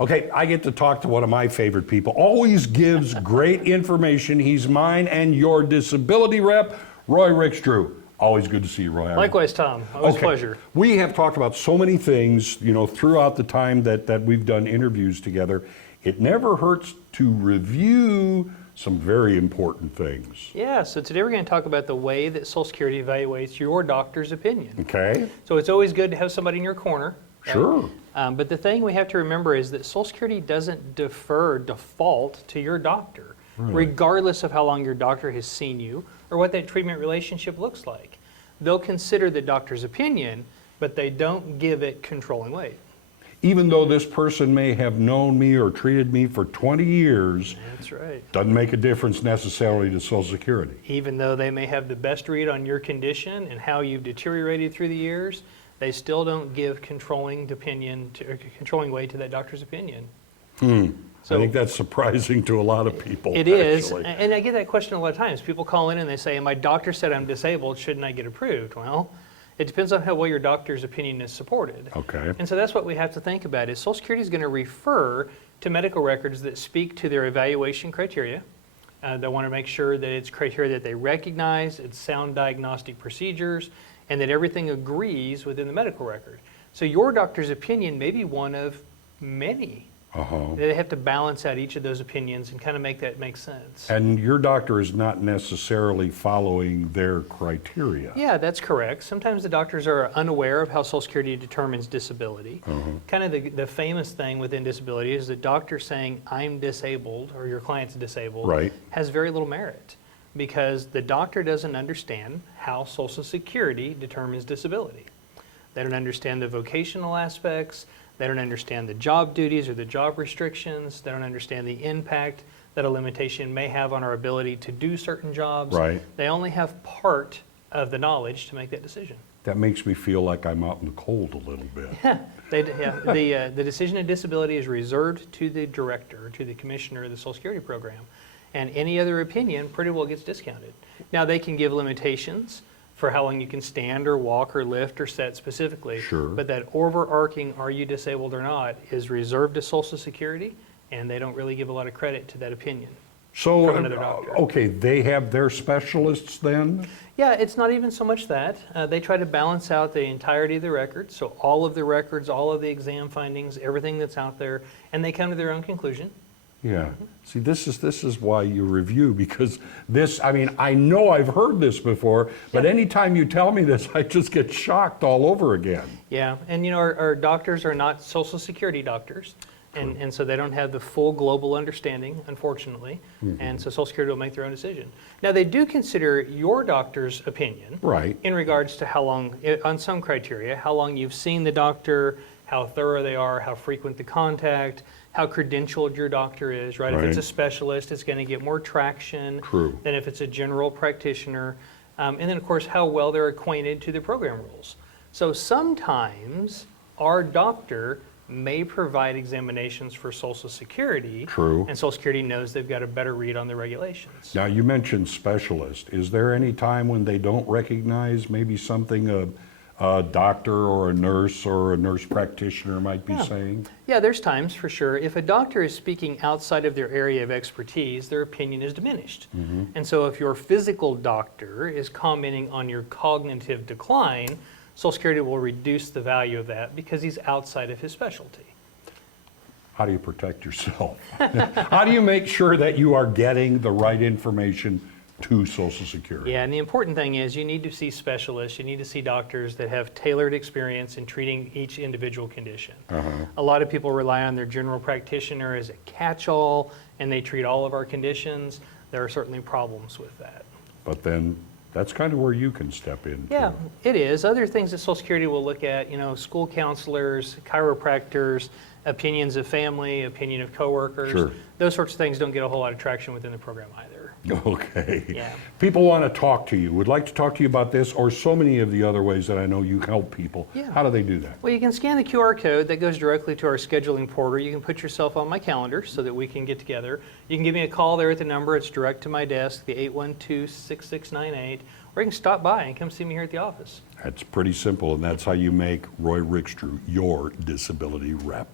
Okay, I get to talk to one of my favorite people. Always gives great information. He's mine and your disability rep, Roy Rickstrew. Always good to see you, Roy. Likewise, Tom. Always a pleasure. We have talked about so many things, throughout the time that we've done interviews together. It never hurts to review some very important things. Yeah, so today we're going to talk about the way that Social Security evaluates your doctor's opinion. Okay. So it's always good to have somebody in your corner. Right? Sure. But the thing we have to remember is that Social Security doesn't default to your doctor, regardless of how long your doctor has seen you or what that treatment relationship looks like. They'll consider the doctor's opinion, but they don't give it controlling weight. Even though this person may have known me or treated me for 20 years, that's right. Doesn't make a difference necessarily to Social Security. Even though they may have the best read on your condition and how you've deteriorated through the years, they still don't give controlling weight to that doctor's opinion. So I think that's surprising to a lot of people. It is, and I get that question a lot of times. People call in and they say, my doctor said I'm disabled, shouldn't I get approved? Well, it depends on how well your doctor's opinion is supported. Okay. And so that's what we have to think about is Social Security is going to refer to medical records that speak to their evaluation criteria. They want to make sure that it's criteria that they recognize, it's sound diagnostic procedures, and that everything agrees within the medical record. So your doctor's opinion may be one of many. They have to balance out each of those opinions and kind of make that make sense. And your doctor is not necessarily following their criteria. Yeah, that's correct. Sometimes the doctors are unaware of how Social Security determines disability. Kind of the famous thing within disability is the doctor saying, I'm disabled, or your client's disabled, has very little merit because the doctor doesn't understand how Social Security determines disability. They don't understand the vocational aspects. They don't understand the job duties or the job restrictions. They don't understand the impact that a limitation may have on our ability to do certain jobs. They only have part of the knowledge to make that decision. That makes me feel like I'm out in the cold a little bit. The decision of disability is reserved to the director, to the commissioner of the Social Security program, and any other opinion pretty well gets discounted. Now they can give limitations for how long you can stand or walk or lift or sit specifically. But that overarching, are you disabled or not, is reserved to Social Security, and they don't really give a lot of credit to that opinion. So, okay, they have their specialists then? Yeah, it's not even so much that. They try to balance out the entirety of the record, so all of the records, all of the exam findings, everything that's out there, and they come to their own conclusion. Yeah. See, this is why you review, because I know I've heard this before, but anytime you tell me this, I just get shocked all over again. Yeah, and our doctors are not Social Security doctors, and so they don't have the full global understanding, unfortunately, and so Social Security will make their own decision. Now, they do consider your doctor's opinion in regards to how long, on some criteria, how long you've seen the doctor, how thorough they are, how frequent the contact, how credentialed your doctor is, right? If it's a specialist, it's going to get more traction than if it's a general practitioner. And then, of course, how well they're acquainted to the program rules. So sometimes our doctor may provide examinations for Social Security, and Social Security knows they've got a better read on the regulations. Now, you mentioned specialist. Is there any time when they don't recognize maybe something a doctor or a nurse practitioner might be saying? Yeah, there's times for sure. If a doctor is speaking outside of their area of expertise, their opinion is diminished. And so if your physical doctor is commenting on your cognitive decline, Social Security will reduce the value of that because he's outside of his specialty. How do you protect yourself? How do you make sure that you are getting the right information to Social Security? Yeah, and the important thing is you need to see specialists, you need to see doctors that have tailored experience in treating each individual condition. A lot of people rely on their general practitioner as a catch-all, and they treat all of our conditions. There are certainly problems with that. But then that's kind of where you can step in. Yeah, it is. Other things that Social Security will look at, school counselors, chiropractors, opinions of family, opinion of coworkers. Those sorts of things don't get a whole lot of traction within the program either. Okay. Yeah. People want to talk to you, would like to talk to you about this or so many of the other ways that I know you help people. How do they do that? Well, you can scan the QR code that goes directly to our scheduling portal. You can put yourself on my calendar so that we can get together. You can give me a call there at the number. It's direct to my desk, the 812-6698, or you can stop by and come see me here at the office. That's pretty simple, and that's how you make Roy Rickstrew your disability rep.